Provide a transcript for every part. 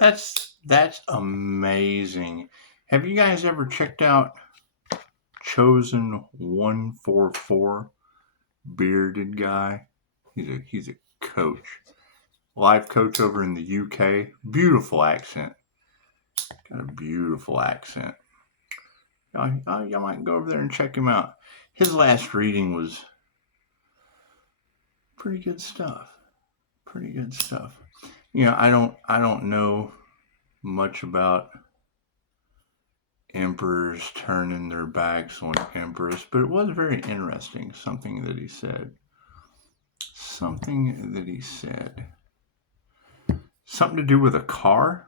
That's amazing. Have you guys ever checked out Chosen 144? Bearded guy. He's a coach. Life coach over in the UK. Beautiful accent. Got a beautiful accent. Y'all might go over there and check him out. His last reading was pretty good stuff. Pretty good stuff. You know, I don't know much about emperors turning their backs on empress, but it was very interesting. Something that he said. Something to do with a car.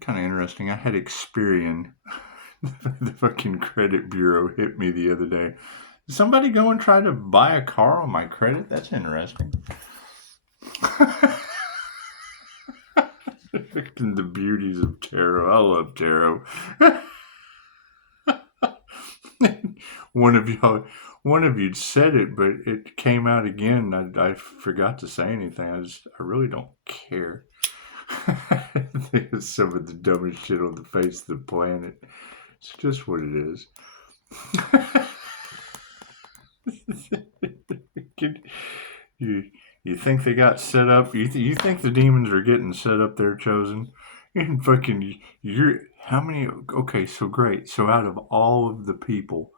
Kind of interesting. I had Experian. The fucking credit bureau hit me the other day. Did somebody go and try to buy a car on my credit? That's interesting. The beauties of tarot. I love tarot. One of you said it, but it came out again. I forgot to say anything. I really don't care. I think it's some of the dumbest shit on the face of the planet. It's just what it is. You think they got set up? You think the demons are getting set up there, Chosen? And fucking, how many? Okay, so great. So out of all of the people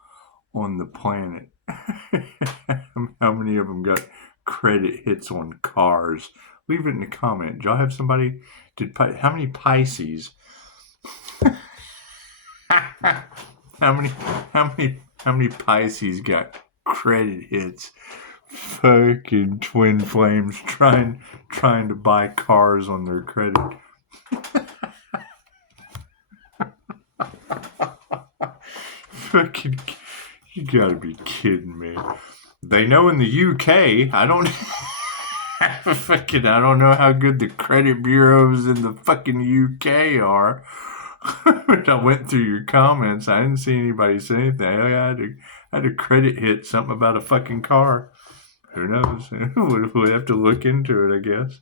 on the planet, how many of them got credit hits on cars? Leave it in the comment. Do y'all have somebody? How many Pisces? How many Pisces got credit hits? Fucking twin flames trying to buy cars on their credit. Fucking, you gotta be kidding me. They know in the UK, I don't know how good the credit bureaus in the fucking UK are. But I went through your comments. I didn't see anybody say anything. I had a credit hit, something about a fucking car. Who knows? We'll have to look into it, I guess.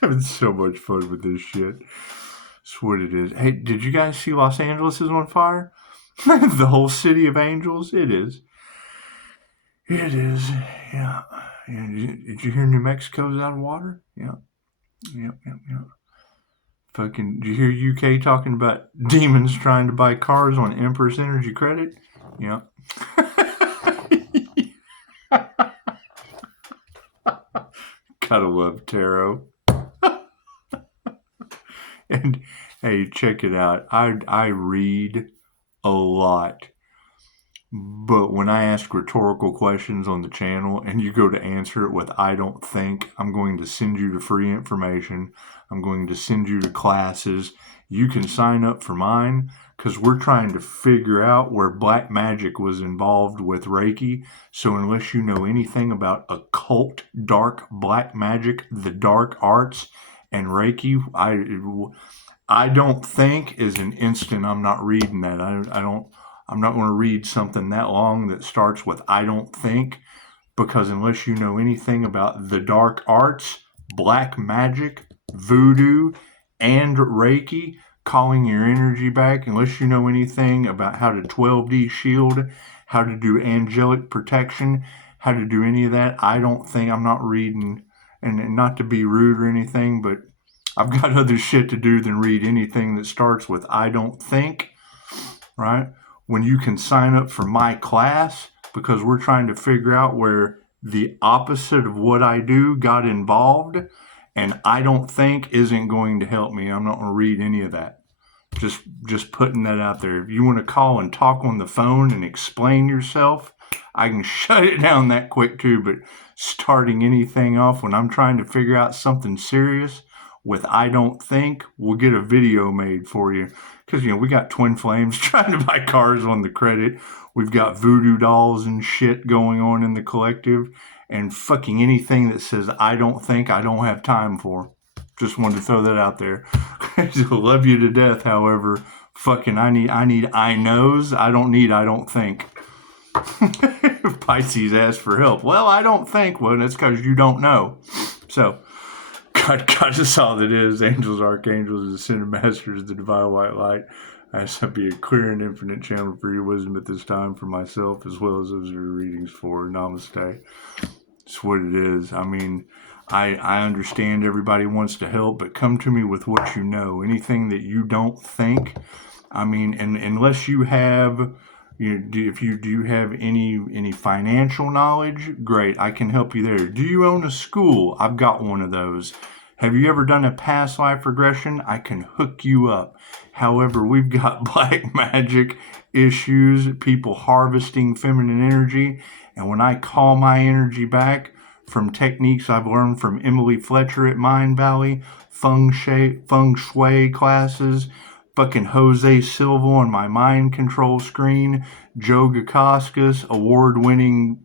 Having so much fun with this shit. That's what it is. Hey, did you guys see Los Angeles is on fire? The whole city of angels? It is. It is. Yeah. Did you hear New Mexico's out of water? Yeah. Yep. Fucking, did you hear UK talking about demons trying to buy cars on Empress Energy credit? Yep. Gotta love tarot. And hey, check it out. I read a lot. But when I ask rhetorical questions on the channel and you go to answer it with I don't think, I'm going to send you to free information. I'm going to send you to classes. You can sign up for mine because we're trying to figure out where black magic was involved with Reiki. So unless you know anything about occult, dark black magic, the dark arts, and Reiki, I don't think is an instant I'm not reading that. I'm not going to read something that long that starts with I don't think, because unless you know anything about the dark arts, black magic, voodoo, and Reiki, calling your energy back, unless you know anything about how to 12D shield, how to do angelic protection, how to do any of that, I don't think, I'm not reading, and not to be rude or anything, but I've got other shit to do than read anything that starts with I don't think, right? When you can sign up for my class, because we're trying to figure out where the opposite of what I do got involved, and I don't think isn't going to help me. I'm not going to read any of that. Just putting that out there. If you want to call and talk on the phone and explain yourself, I can shut it down that quick too. But starting anything off when I'm trying to figure out something serious with I don't think, we'll get a video made for you. Because, we got twin flames trying to buy cars on the credit. We've got voodoo dolls and shit going on in the collective. And fucking anything that says I don't think, I don't have time for. Just wanted to throw that out there. I love you to death, however. Fucking I need I knows. I don't need I don't think. Pisces ask for help. Well, I don't think. Well, that's because you don't know. So, God is all that is. Angels, archangels, ascended masters, the divine white light. I ask that be a clear and infinite channel for your wisdom at this time for myself as well as those are readings for. Namaste. It's what it is. I mean, I understand everybody wants to help, but come to me with what you know. Anything that you don't think, I mean, and unless you have, if you do have any financial knowledge, great, I can help you there. Do you own a school? I've got one of those. Have you ever done a past life regression? I can hook you up. However, we've got black magic issues, people harvesting feminine energy, and when I call my energy back from techniques I've learned from Emily Fletcher at Mind Valley, feng shui classes, fucking Jose Silva on my mind control screen, Joe Gakoskas, award-winning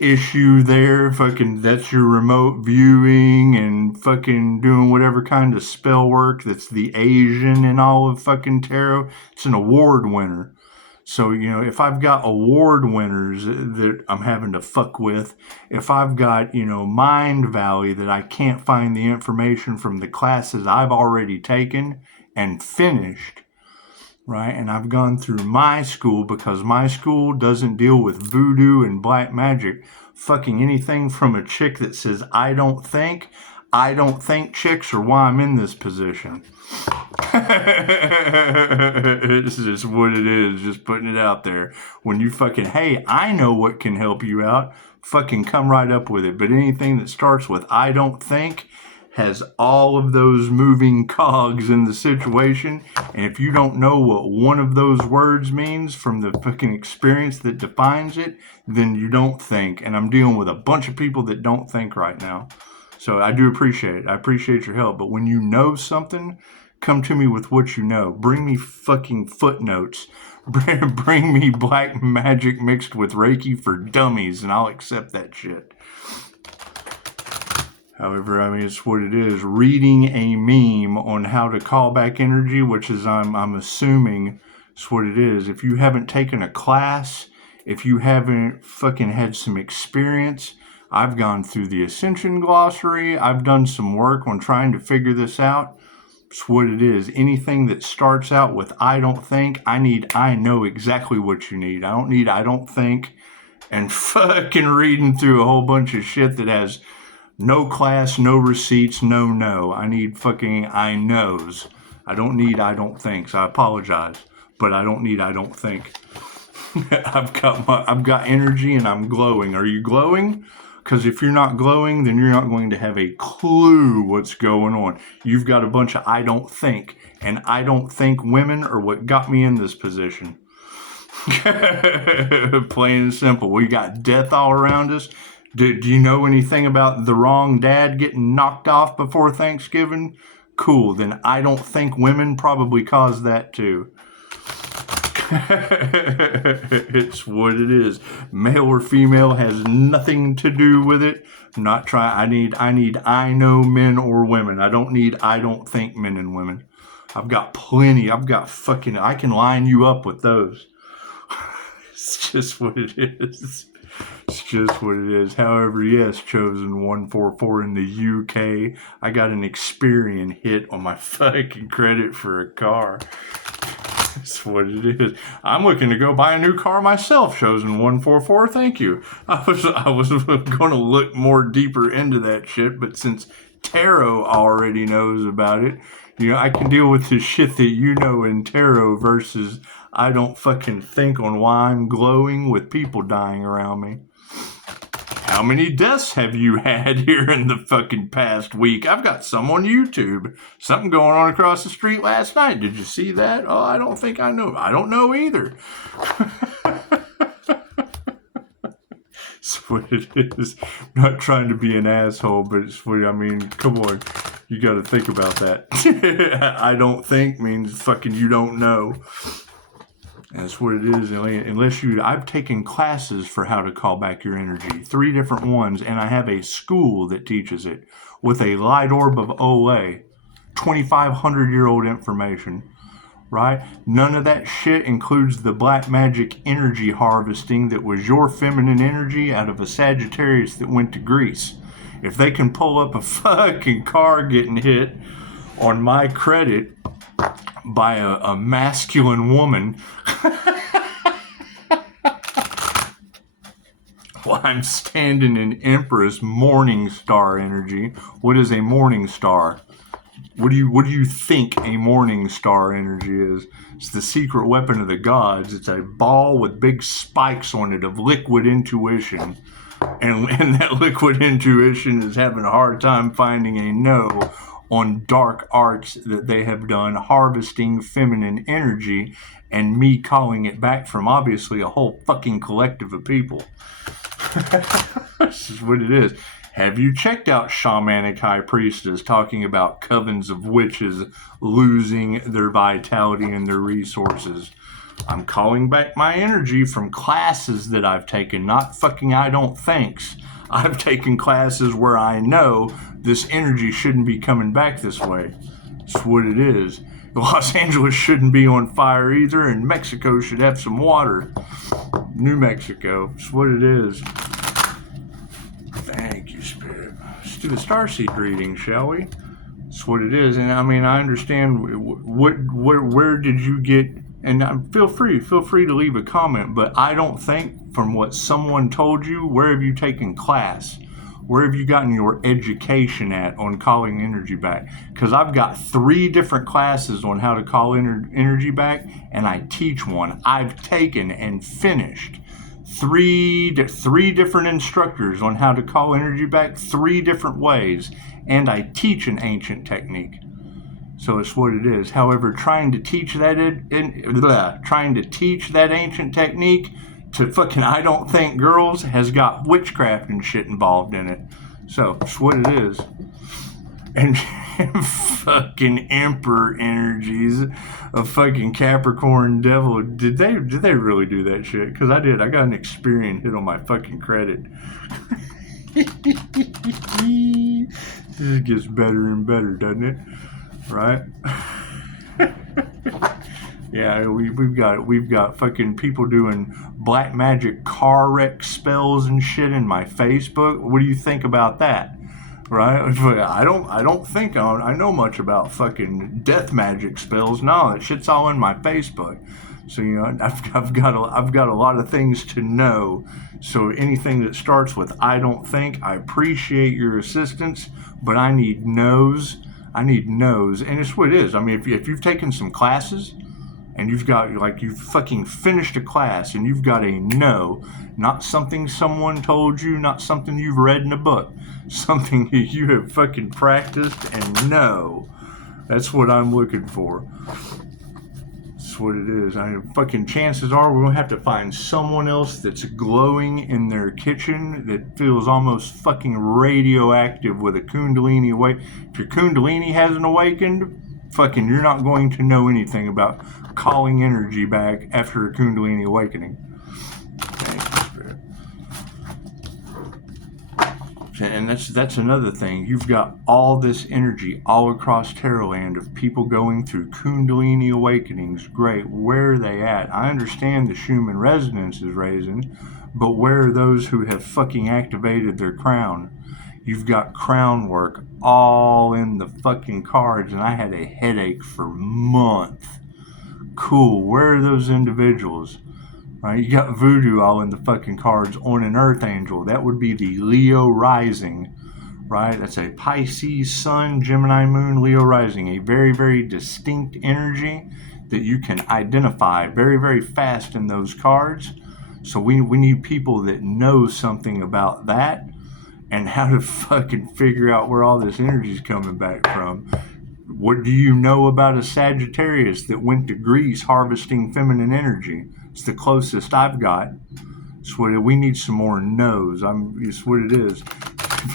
issue there, fucking that's your remote viewing and fucking doing whatever kind of spell work that's the Asian in all of fucking tarot. It's an award winner. So, if I've got award winners that I'm having to fuck with, if I've got, Mind Valley that I can't find the information from the classes I've already taken and finished, right? And I've gone through my school because my school doesn't deal with voodoo and black magic. Fucking anything from a chick that says, I don't think chicks are why I'm in this position. It's just what it is, just putting it out there. When you fucking, hey, I know what can help you out, fucking come right up with it. But anything that starts with I don't think has all of those moving cogs in the situation, and if you don't know what one of those words means from the fucking experience that defines it, then you don't think. And I'm dealing with a bunch of people that don't think right now. So I do appreciate it. I appreciate your help. But when you know something, come to me with what you know. Bring me fucking footnotes. Bring me black magic mixed with Reiki for dummies, and I'll accept that shit. However, I mean, it's what it is. Reading a meme on how to call back energy, which is, I'm assuming, it's what it is. If you haven't taken a class, if you haven't fucking had some experience, I've gone through the Ascension Glossary. I've done some work on trying to figure this out. It's what it is. Anything that starts out with I don't think, I know exactly what you need. I don't need I don't think and fucking reading through a whole bunch of shit that has no class, no receipts, no. I need fucking I knows. I don't need I don't thinks. I apologize, but I don't need I don't think. I've got energy and I'm glowing. Are you glowing? Because if you're not glowing, then you're not going to have a clue what's going on. You've got a bunch of I don't think, and I don't think women are what got me in this position. Plain and simple. We got death all around us. Do you know anything about the wrong dad getting knocked off before Thanksgiving? Cool, then I don't think women probably caused that too. It's what it is. Male or female has nothing to do with it. I'm not trying. I know men or women. I don't need I don't think men and women. I've got plenty. I can line you up with those. It's just what it is. It's just what it is. However, yes, Chosen 144 in the UK. I got an Experian hit on my fucking credit for a car. That's what it is. I'm looking to go buy a new car myself, Chosen 144. Thank you. I was going to look more deeper into that shit, but since Tarot already knows about it, I can deal with the shit that you know in Tarot versus I don't fucking think on why I'm glowing with people dying around me. How many deaths have you had here in the fucking past week? I've got some on YouTube. Something going on across the street last night. Did you see that? Oh, I don't think I know. I don't know either. That's what it is. I'm not trying to be an asshole, but it's what, come on. You got to think about that. I don't think means fucking you don't know. And that's what it is. I've taken classes for how to call back your energy, 3 different ones, and I have a school that teaches it with a light orb of Olay, 2,500-year-old information, right? None of that shit includes the black magic energy harvesting that was your feminine energy out of a Sagittarius that went to Greece. If they can pull up a fucking car getting hit on my credit by a masculine woman, well, I'm standing in Empress Morning Star energy. What is a Morning Star? What do you think a Morning Star energy is? It's the secret weapon of the gods. It's a ball with big spikes on it of liquid intuition. And that liquid intuition is having a hard time finding a no on dark arts that they have done, harvesting feminine energy, and me calling it back from obviously a whole fucking collective of people. This is what it is. Have you checked out Shamanic High Priestess talking about covens of witches losing their vitality and their resources? I'm calling back my energy from classes that I've taken, not fucking I don't thinks. I've taken classes where I know this energy shouldn't be coming back this way. That's what it is. Los Angeles shouldn't be on fire either, and Mexico should have some water. New Mexico. That's what it is. Thank you, Spirit. Let's do the starseed reading, shall we? That's what it is. And I mean, I understand where did you get, and feel free to leave a comment, but I don't think from what someone told you, where have you taken class? Where have you gotten your education at on calling energy back? Because I've got 3 different classes on how to call energy back, and I teach one. I've taken and finished 3 different instructors on how to call energy back 3 different ways, and I teach an ancient technique. So it's what it is. However, trying to teach that ancient technique to fucking I don't think girls has got witchcraft and shit involved in it. So it's what it is. And fucking emperor energies of fucking Capricorn devil. Did they really do that shit? Because I did. I got an Experian hit on my fucking credit. This gets better and better, doesn't it? Right? Yeah, we've got fucking people doing black magic car wreck spells and shit in my Facebook. What do you think about that? Right? I don't think I know much about fucking death magic spells. No, that shit's all in my Facebook. So you know, I've got a lot of things to know. So anything that starts with I don't think, I appreciate your assistance, but I need no's. And it's what it is. I mean, if you've taken some classes and you've fucking finished a class and you've got a no, not something someone told you, not something you've read in a book, something you have fucking practiced and know, that's what I'm looking for. That's what it is. Fucking chances are we're going to have to find someone else that's glowing in their kitchen that feels almost fucking radioactive with a Kundalini awake. If your Kundalini hasn't awakened, fucking you're not going to know anything about calling energy back after a Kundalini awakening. Thank you, Spirit. And that's another thing. You've got all this energy all across Terrorland of people going through Kundalini awakenings. Great. Where are they at? I understand the Schumann resonance is raising, but where are those who have fucking activated their crown? You've got crown work all in the fucking cards, and I had a headache for a month. Cool. Where are those individuals? Right, you got voodoo all in the fucking cards on an earth angel. That would be the Leo rising, right? That's a Pisces sun, Gemini moon, Leo rising. A very, very distinct energy that you can identify very, very fast in those cards. So we need people that know something about that and how to fucking figure out where all this energy is coming back from. What do you know about a Sagittarius that went to Greece harvesting feminine energy? It's the closest I've got. We need some more no's. It's what it is.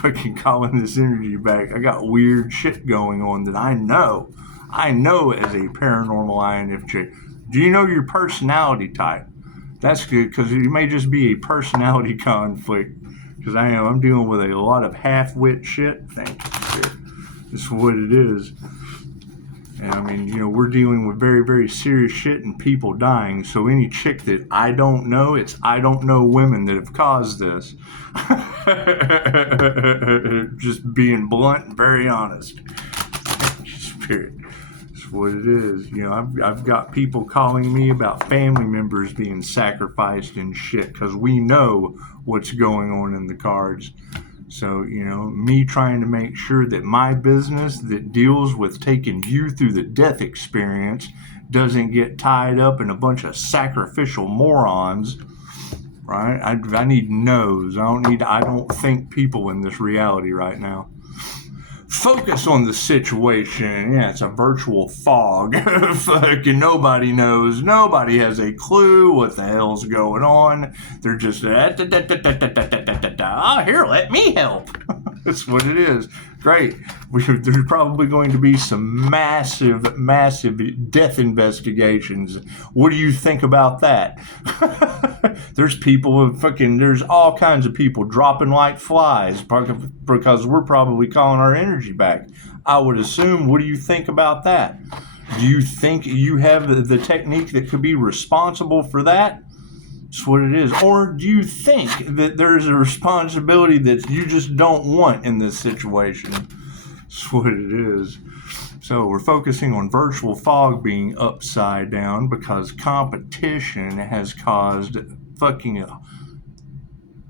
Fucking calling this energy back. I got weird shit going on that I know. I know as a paranormal INFJ. Do you know your personality type? That's good because it may just be a personality conflict. Because I'm dealing with a lot of half-wit shit. Thank you, Spirit. This is what it is. And I mean, you know, we're dealing with very, very serious shit and people dying. So any chick that I don't know, it's I don't know women that have caused this. Just being blunt and very honest. Spirit. That's what it is. You know, I've got people calling me about family members being sacrificed and shit because we know what's going on in the cards. So, you know, me trying to make sure that my business that deals with taking you through the death experience doesn't get tied up in a bunch of sacrificial morons, right? I need no's. I don't think people in this reality right now. Focus on the situation. Yeah, it's a virtual fog. Fucking nobody knows. Nobody has a clue what the hell's going on. They're just, oh, here, let me help. That's what it is. Great. There's probably going to be some massive, massive death investigations. What do you think about that? There's there's all kinds of people dropping like flies because we're probably calling our energy back. I would assume. What do you think about that? Do you think you have the technique that could be responsible for that? That's what it is. Or do you think that there's a responsibility that you just don't want in this situation? That's what it is. So we're focusing on virtual fog being upside down because competition has caused fucking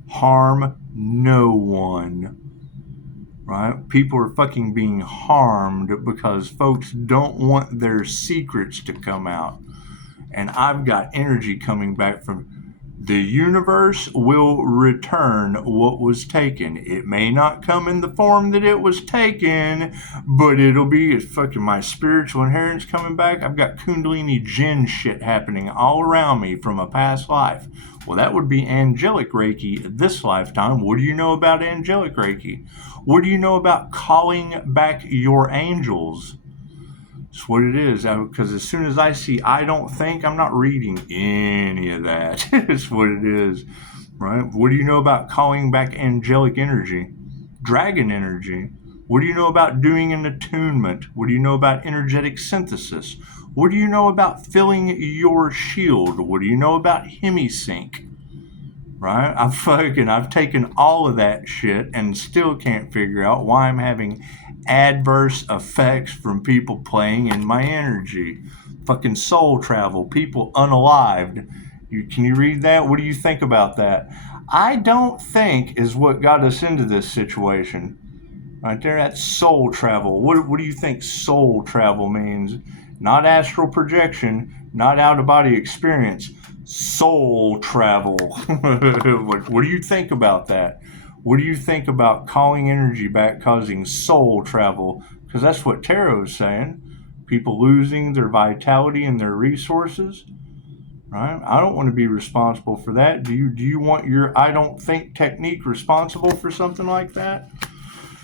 harm no one. Right? People are fucking being harmed because folks don't want their secrets to come out. And I've got energy coming back from the universe will return what was taken. It may not come in the form that it was taken, but it'll be fucking my spiritual inheritance coming back. I've got Kundalini Jinn shit happening all around me from a past life. Well, that would be angelic Reiki this lifetime. What do you know about angelic Reiki? What do you know about calling back your angels? That's what it is. Because as soon as I see I don't think, I'm not reading any of that. That's what it is. Right? What do you know about calling back angelic energy? Dragon energy? What do you know about doing an attunement? What do you know about energetic synthesis? What do you know about filling your shield? What do you know about hemisync? Right? I've taken all of that shit and still can't figure out why I'm having adverse effects from people playing in my energy. Fucking soul travel, people unalived. Can you read that? What do you think about that? I don't think is what got us into this situation. Right there, that's soul travel. What do you think soul travel means? Not astral projection, not out-of-body experience. Soul travel. What do you think about that? What do you think about calling energy back causing soul travel? Because that's what tarot is saying. People losing their vitality and their resources. Right? I don't want to be responsible for that. Do you want your I don't think technique responsible for something like that?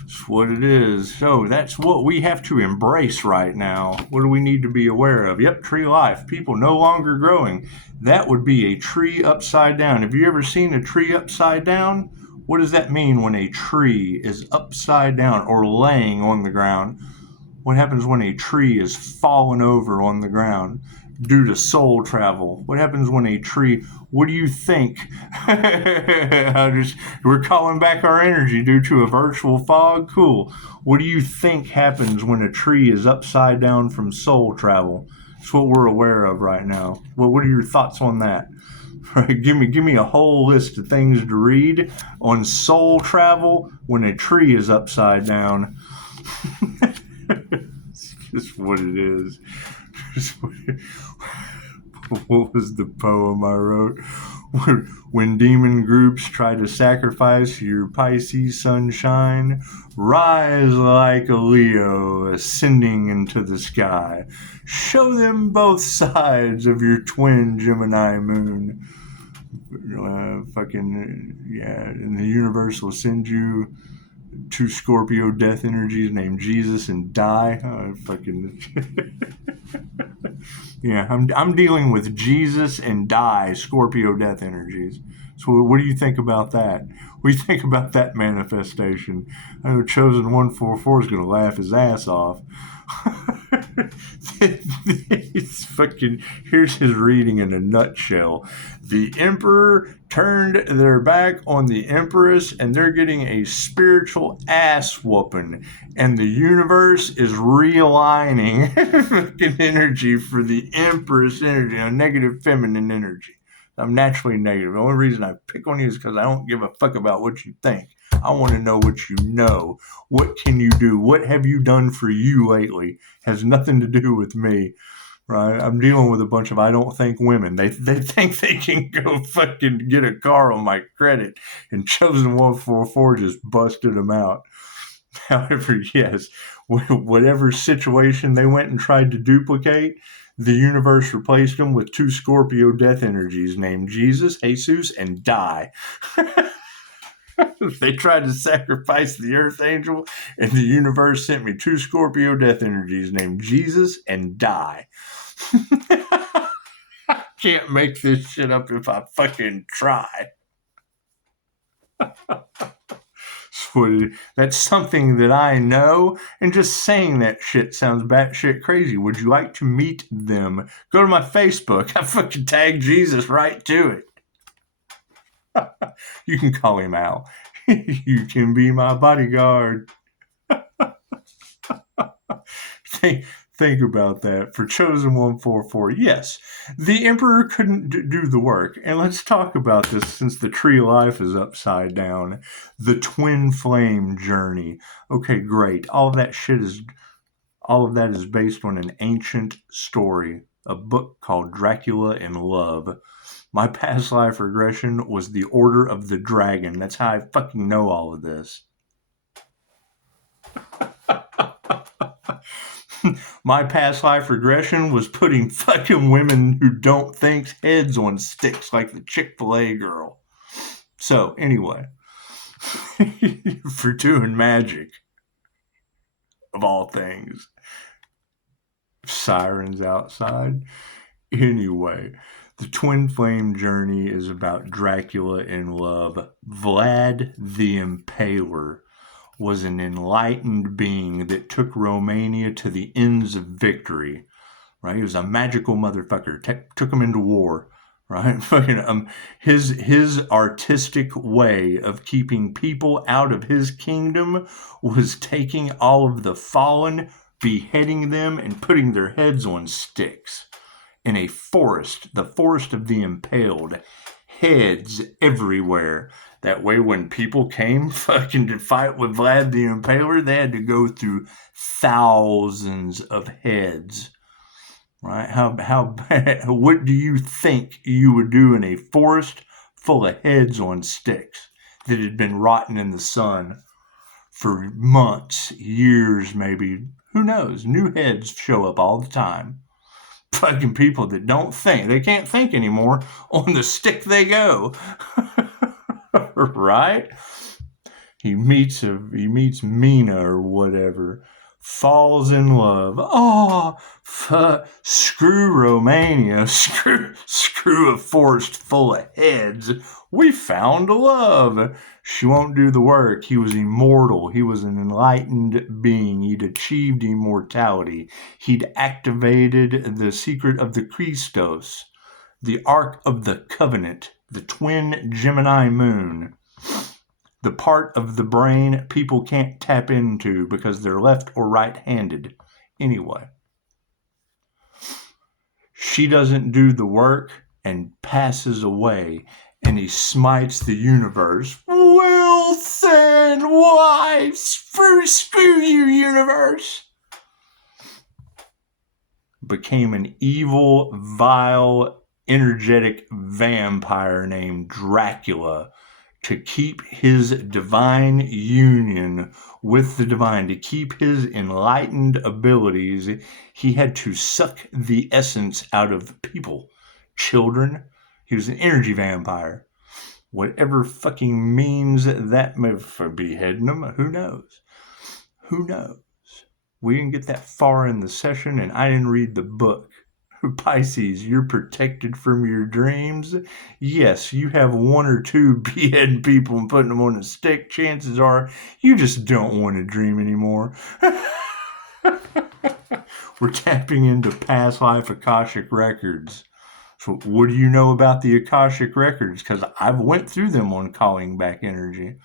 That's what it is. So that's what we have to embrace right now. What do we need to be aware of? Yep, tree life. People no longer growing. That would be a tree upside down. Have you ever seen a tree upside down? What does that mean when a tree is upside down or laying on the ground? What happens when a tree is fallen over on the ground due to soul travel? What happens when a tree... What do you think? We're calling back our energy due to a virtual fog? Cool. What do you think happens when a tree is upside down from soul travel? That's what we're aware of right now. Well, what are your thoughts on that? Give me a whole list of things to read on soul travel when a tree is upside down. It's just what it is. What was the poem I wrote? When demon groups try to sacrifice your Pisces sunshine, rise like a Leo ascending into the sky. Show them both sides of your twin Gemini moon. And the universe will send you two Scorpio death energies named Jesus and die. Yeah, I'm dealing with Jesus and die Scorpio death energies. So what do you think about that? What do you think about that manifestation? I know Chosen 144 is going to laugh his ass off. It's fucking, here's his reading in a nutshell. The emperor turned their back on the empress, and they're getting a spiritual ass whooping, and the universe is realigning fucking energy for the empress energy, a negative feminine energy. I'm naturally negative. The only reason I pick on you is because I don't give a fuck about what you think. I want to know what you know. What can you do? What have you done for you lately? Has nothing to do with me, right? I'm dealing with a bunch of I don't think women. They think they can go fucking get a car on my credit, and Chosen 144 just busted them out. However, yes, whatever situation they went and tried to duplicate, the universe replaced them with 2 Scorpio death energies named Jesus, Jesus, and Die. They tried to sacrifice the Earth Angel, and the universe sent me 2 Scorpio death energies named Jesus and Die. I can't make this shit up if I fucking try. That's something that I know, and just saying that shit sounds batshit crazy. Would you like to meet them? Go to my Facebook. I fucking tag Jesus right to it. You can call him Al. You can be my bodyguard. Think about that. For Chosen 144, yes, the Emperor couldn't do the work. And let's talk about this since the tree of life is upside down. The twin flame journey. Okay, great. All of that is based on an ancient story, a book called Dracula in Love. My past life regression was the Order of the Dragon. That's how I fucking know all of this. My past life regression was putting fucking women who don't think's heads on sticks like the Chick-fil-A girl. So, anyway, for doing magic, of all things. Sirens outside. Anyway, the twin flame journey is about Dracula in Love. Vlad the Impaler was an enlightened being that took Romania to the ends of victory. Right? He was a magical motherfucker. Took him into war. Right? Fucking his artistic way of keeping people out of his kingdom was taking all of the fallen, beheading them, and putting their heads on sticks. In a forest, the forest of the impaled, heads everywhere. That way, when people came fucking to fight with Vlad the Impaler, they had to go through thousands of heads. Right? What do you think you would do in a forest full of heads on sticks that had been rotting in the sun for months, years, maybe? Who knows? New heads show up all the time. Fucking people that don't think. They can't think anymore. On the stick they go. Right? He meets Mina or whatever. Falls in love. Oh, screw Romania. Screw a forest full of heads. We found love. She won't do the work. He was immortal. He was an enlightened being. He'd achieved immortality. He'd activated the secret of the Christos, the Ark of the Covenant, the twin Gemini moon. The part of the brain people can't tap into because they're left or right-handed. Anyway, she doesn't do the work and passes away, and he smites the universe. Wilson, why? Screw you, universe. Became an evil, vile, energetic vampire named Dracula. To keep his divine union with the divine, to keep his enlightened abilities, he had to suck the essence out of people, children. He was an energy vampire. Whatever fucking means that may be heading them, who knows? Who knows? We didn't get that far in the session, and I didn't read the book. Pisces, you're protected from your dreams. Yes, you have 1 or 2 beheading people and putting them on a stick. Chances are you just don't want to dream anymore. We're tapping into past life Akashic records. So what do you know about the Akashic records? Because I've went through them on calling back energy.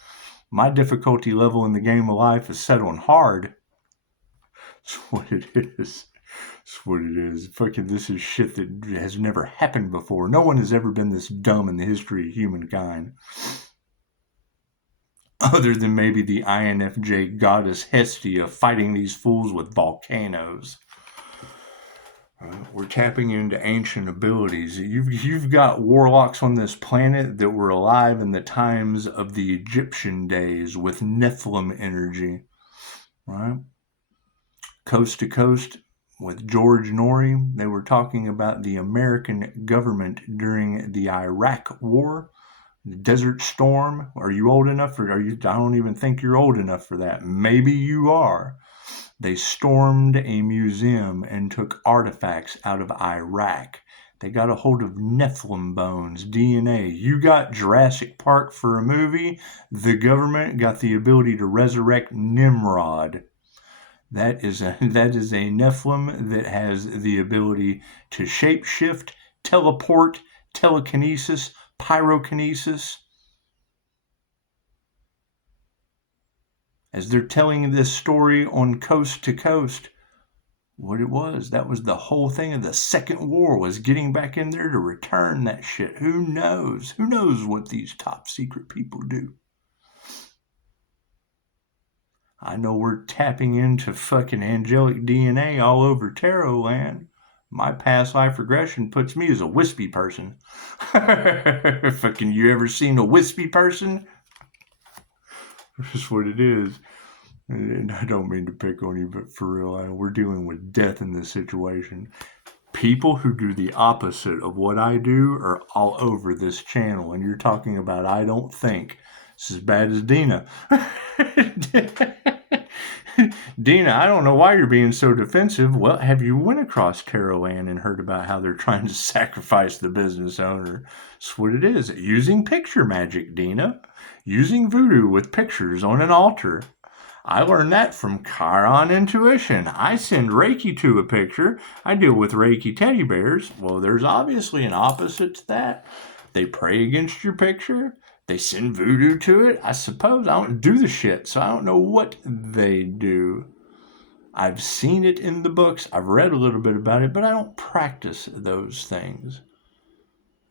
My difficulty level in the game of life is set on hard. That's what it is. That's what it is. Fucking, this is shit that has never happened before. No one has ever been this dumb in the history of humankind. Other than maybe the INFJ goddess Hestia fighting these fools with volcanoes. We're tapping into ancient abilities. You've got warlocks on this planet that were alive in the times of the Egyptian days with Nephilim energy, right? Coast to Coast with George Norrie, they were talking about the American government during the Iraq War, the Desert Storm. Are you old enough for? I don't even think you're old enough for that. Maybe you are. They stormed a museum and took artifacts out of Iraq. They got a hold of Nephilim bones, DNA. You got Jurassic Park for a movie. The government got the ability to resurrect Nimrod. That is a Nephilim that has the ability to shapeshift, teleport, telekinesis, pyrokinesis. As they're telling this story on Coast to Coast, what it was, that was the whole thing of the Second War, was getting back in there to return that shit. Who knows? Who knows what these top secret people do? I know we're tapping into fucking angelic DNA all over tarot land. My past life regression puts me as a wispy person. Fucking, you ever seen a wispy person? That's what it is. And I don't mean to pick on you, but for real, we're dealing with death in this situation. People who do the opposite of what I do are all over this channel. And you're talking about I don't think. It's as bad as Dina. Dina, I don't know why you're being so defensive. Well, have you went across Tarot Land and heard about how they're trying to sacrifice the business owner? That's what it is. Using picture magic, Dina. Using voodoo with pictures on an altar. I learned that from Chiron Intuition. I send Reiki to a picture. I deal with Reiki teddy bears. Well, there's obviously an opposite to that. They pray against your picture. They send voodoo to it. I suppose I don't do the shit, so I don't know what they do. I've seen it in the books. I've read a little bit about it, but I don't practice those things.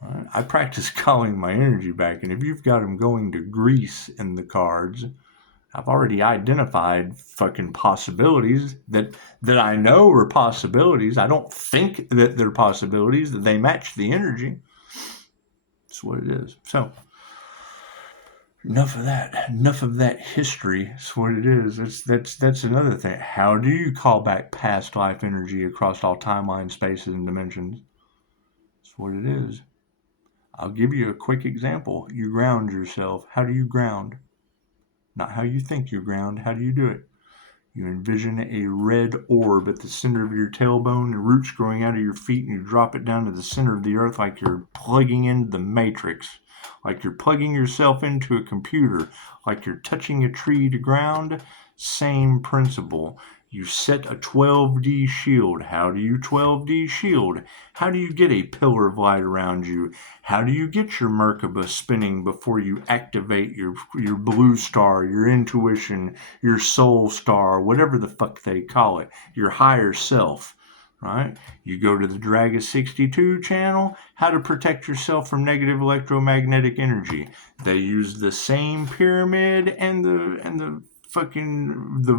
Right? I practice calling my energy back, and if you've got them going to Greece in the cards, I've already identified fucking possibilities that I know are possibilities. I don't think that they're possibilities, that they match the energy. That's what it is. So, enough of that. Enough of that history. That's what it is. That's another thing. How do you call back past life energy across all timelines, spaces, and dimensions? That's what it is. I'll give you a quick example. You ground yourself. How do you ground? Not how you think you ground. How do you do it? You envision a red orb at the center of your tailbone and roots growing out of your feet, and you drop it down to the center of the earth like you're plugging into the matrix, like you're plugging yourself into a computer, like you're touching a tree to ground. Same principle. You set a 12D shield. How do you 12D shield? How do you get a pillar of light around you? How do you get your Merkaba spinning before you activate your blue star, your intuition, your soul star, whatever the fuck they call it, your higher self, right? You go to the Draga 62 channel, how to protect yourself from negative electromagnetic energy. They use the same pyramid and the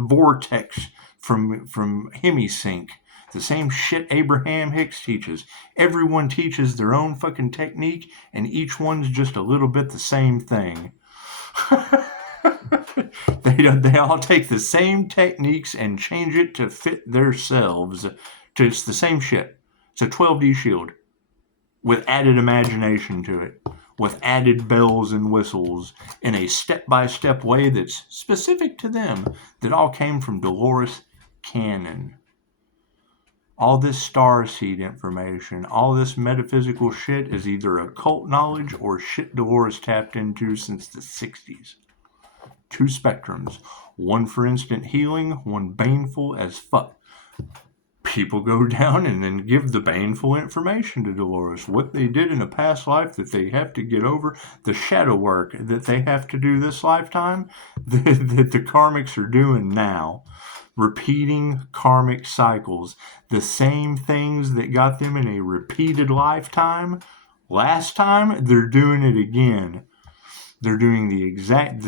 vortex from Hemisync. The same shit Abraham Hicks teaches. Everyone teaches their own fucking technique, and each one's just a little bit the same thing. They all take the same techniques and change it to fit themselves. It's the same shit. It's a 12D shield with added imagination to it, with added bells and whistles, in a step-by-step way that's specific to them, that all came from Dolores Cannon. All this starseed information, all this metaphysical shit is either occult knowledge or shit Dolores tapped into since the 60s. Two spectrums, one for instant healing, one baneful as fuck. people go down and then give the painful information to Dolores, what they did in a past life that they have to get over, the shadow work that they have to do this lifetime, that the karmics are doing now. Repeating karmic cycles, the same things that got them in a repeated lifetime last time, they're doing it again. They're doing the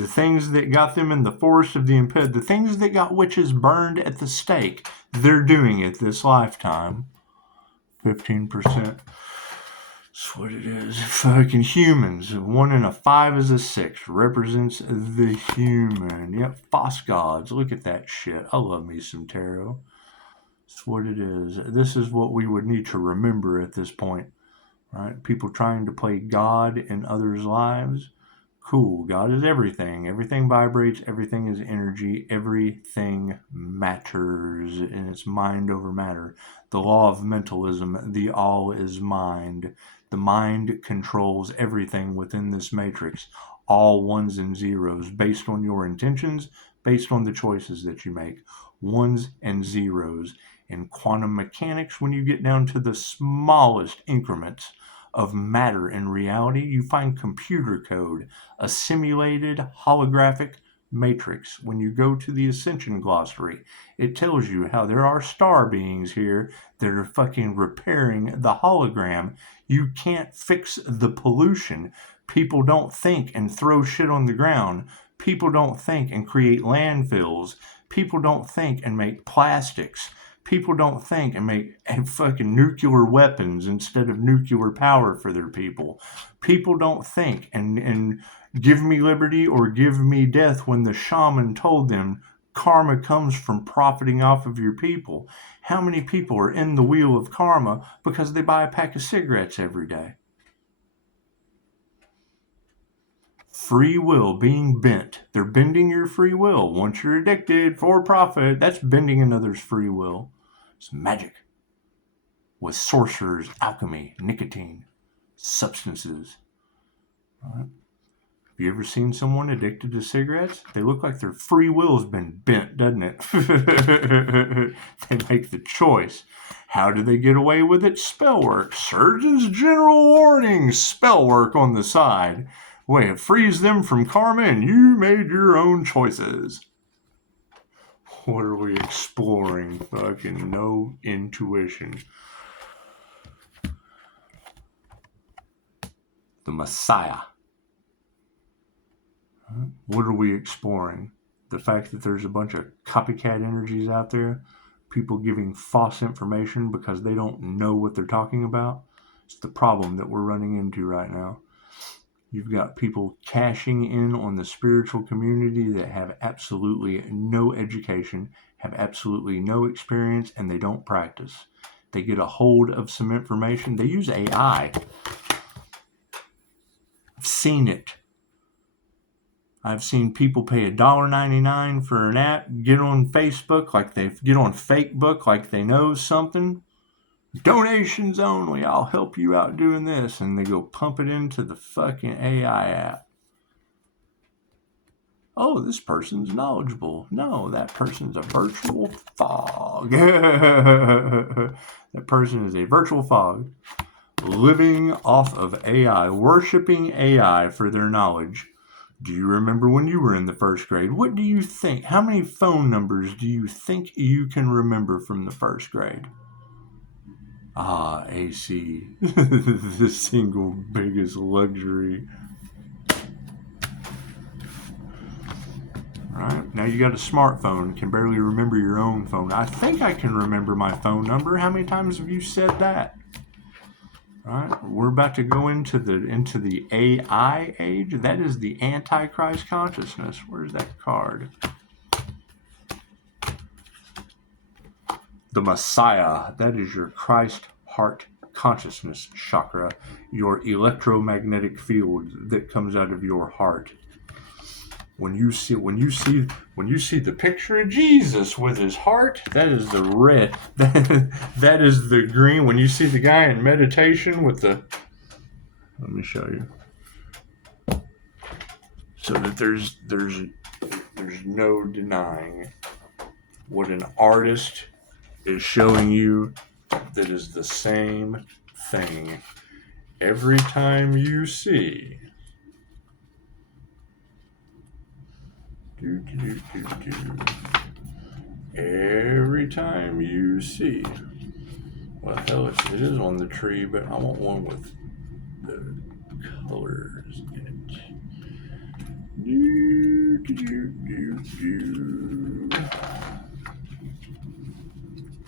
things that got them in the forest of the imped, the things that got witches burned at the stake, they're doing it this lifetime. 15%. That's what it is. Fucking humans. 1 in a 5 is a 6. Represents the human. Yep, false gods. Look at that shit. I love me some tarot. That's what it is. This is what we would need to remember at this point. Right? People trying to play God in others' lives. Cool. God is everything. Everything vibrates. Everything is energy. Everything matters. And it's mind over matter. The law of mentalism. The all is mind. The mind controls everything within this matrix. All ones and zeros based on your intentions, based on the choices that you make. Ones and zeros. In quantum mechanics, when you get down to the smallest increments of matter in reality, you find computer code, a simulated holographic matrix. When you go to the Ascension Glossary, it tells you how there are star beings here that are fucking repairing the hologram. You can't fix the pollution. People don't think and throw shit on the ground. People don't think and create landfills. People don't think and make plastics. People don't think and make fucking nuclear weapons instead of nuclear power for their people. People don't think and give me liberty or give me death when the shaman told them karma comes from profiting off of your people. How many people are in the wheel of karma because they buy a pack of cigarettes every day? Free will being bent. They're bending your free will. Once you're addicted for profit, that's bending another's free will. It's magic. With sorcerers, alchemy, nicotine, substances. All right. Have you ever seen someone addicted to cigarettes? They look like their free will's been bent, doesn't it? They make the choice. How do they get away with it? Spell work. Surgeon's general warning. Spell work on the side. Way it frees them from karma and you made your own choices. What are we exploring? Fucking no intuition. The Messiah. What are we exploring? The fact that there's a bunch of copycat energies out there, people giving false information because they don't know what they're talking about. It's the problem that we're running into right now. You've got people cashing in on the spiritual community that have absolutely no education, have absolutely no experience, and they don't practice. They get a hold of some information. They use AI. I've seen it. I've seen people pay $1.99 for an app, get on Facebook like they get on Fakebook like they know something. Donations only, I'll help you out doing this. And they go pump it into the fucking AI app. Oh, this person's knowledgeable. No, that person's a virtual fog. That person is a virtual fog. Living off of AI, worshiping AI for their knowledge. Do you remember when you were in the first grade? What do you think? How many phone numbers do you think you can remember from the first grade? Ah, AC. The single biggest luxury. Right? Now you got a smartphone, can barely remember your own phone. I think I can remember my phone number. How many times have you said that? Right? We're about to go into the AI age. That is the Antichrist consciousness. Where's that card? The Messiah. That is your Christ heart consciousness chakra, your electromagnetic field that comes out of your heart. When you see the picture of Jesus with his heart, that is the red. That is the green. When you see the guy in meditation with the, let me show you, so that there's no denying what an artist is showing you that is the same thing every time you see. Every time you see. Well, hell, it is on the tree, but I want one with the colors in it.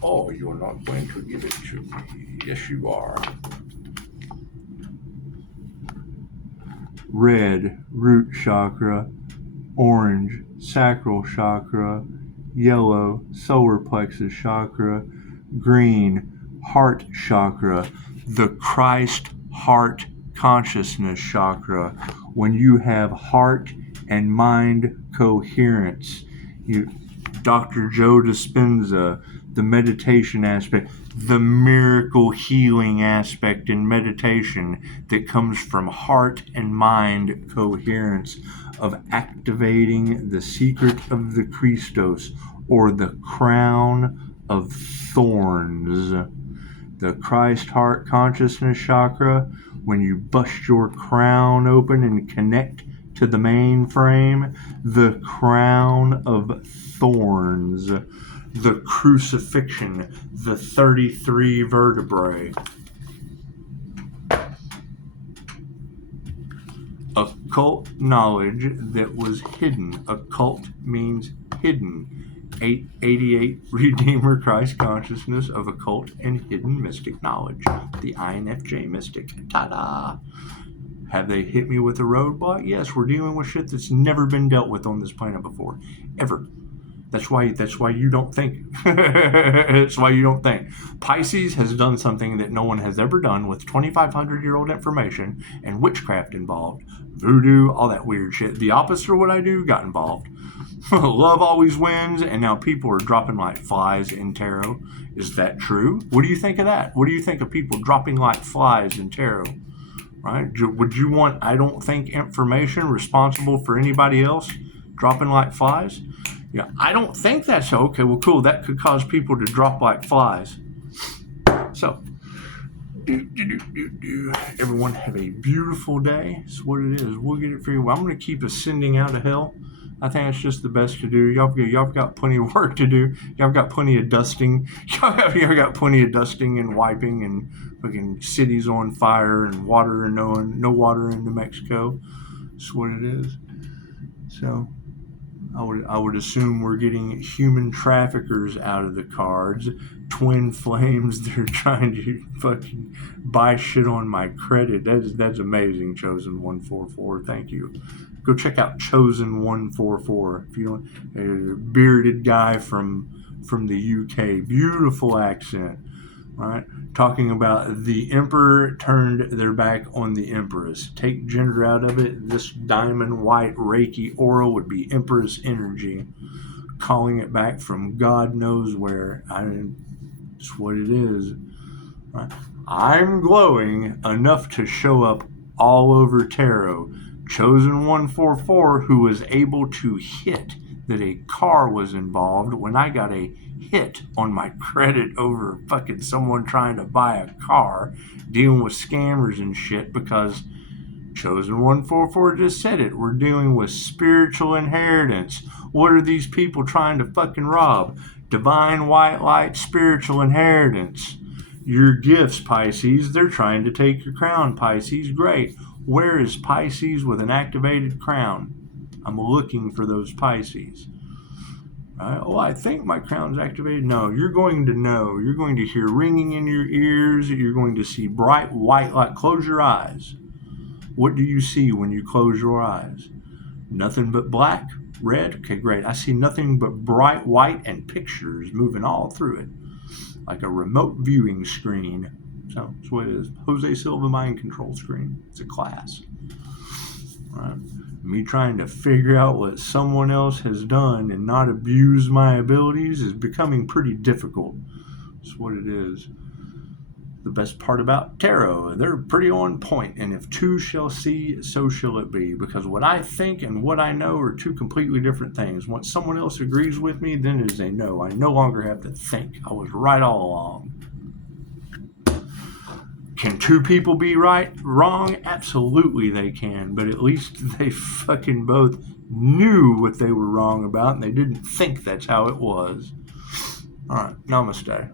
Oh, you're not going to give it to me. Yes, you are. Red, root chakra. Orange, sacral chakra. Yellow, solar plexus chakra. Green, heart chakra. The Christ heart consciousness chakra. When you have heart and mind coherence, Dr. Joe Dispenza, the meditation aspect, the miracle healing aspect in meditation that comes from heart and mind coherence, of activating the secret of the Christos, or the crown of thorns. The Christ heart consciousness chakra, when you bust your crown open and connect to the mainframe, the crown of thorns, the crucifixion, the 33 vertebrae. Occult knowledge that was hidden. Occult means hidden. 888 Redeemer Christ consciousness of occult and hidden mystic knowledge. The INFJ mystic. Ta-da! Have they hit me with a roadblock? Yes, we're dealing with shit that's never been dealt with on this planet before. Ever. That's why you don't think. That's why you don't think. Pisces has done something that no one has ever done with 2,500-year-old information and witchcraft involved. Voodoo, all that weird shit. The opposite of what I do got involved. Love always wins, and now people are dropping like flies in tarot. Is that true? What do you think of that? What do you think of people dropping like flies in tarot? Right? Would you want, I don't think, information responsible for anybody else dropping like flies? Yeah, I don't think that's okay. Well, cool. That could cause people to drop like flies. So, everyone have a beautiful day. It's what it is. We'll get it for you. I'm going to keep ascending out of hell. I think that's just the best to do. Y'all got plenty of work to do. Y'all got plenty of dusting. Y'all got plenty of dusting and wiping and fucking cities on fire and water and no water in New Mexico. That's what it is. So I would assume we're getting human traffickers out of the cards. Twin flames, they're trying to fucking buy shit on my credit. That's amazing, Chosen 144. Thank you. Go check out Chosen 144 if you don't. A bearded guy from the UK, beautiful accent, right? Talking about the emperor turned their back on the empress. Take gender out of it. This diamond white Reiki aura would be empress energy, calling it back from God knows where. It's what it is. Right? I'm glowing enough to show up all over tarot. Chosen 144, who was able to hit that a car was involved when I got a hit on my credit over fucking someone trying to buy a car, dealing with scammers and shit, because Chosen 144 just said it. We're dealing with spiritual inheritance. What are these people trying to fucking rob? Divine white light spiritual inheritance. Your gifts, Pisces. They're trying to take your crown, Pisces. Great. Where is Pisces with an activated crown? I'm looking for those Pisces. Right? Oh, I think my crown's activated. No, you're going to know. You're going to hear ringing in your ears. You're going to see bright white light. Close your eyes. What do you see when you close your eyes? Nothing but black, red. Okay, great. I see nothing but bright white and pictures moving all through it, like a remote viewing screen. So that's what it is. Jose Silva mind control screen. It's a class. Right? Me trying to figure out what someone else has done and not abuse my abilities is becoming pretty difficult. That's what it is. The the best part about tarot. They're pretty on point, and if two shall see, so shall it be, because what I think and what I know are two completely different things. Once someone else agrees with me, then it is a no. I no longer have to think. I was right all along. Can two people be wrong? Absolutely they can, but at least they fucking both knew what they were wrong about, and they didn't think that's how it was. All right, namaste.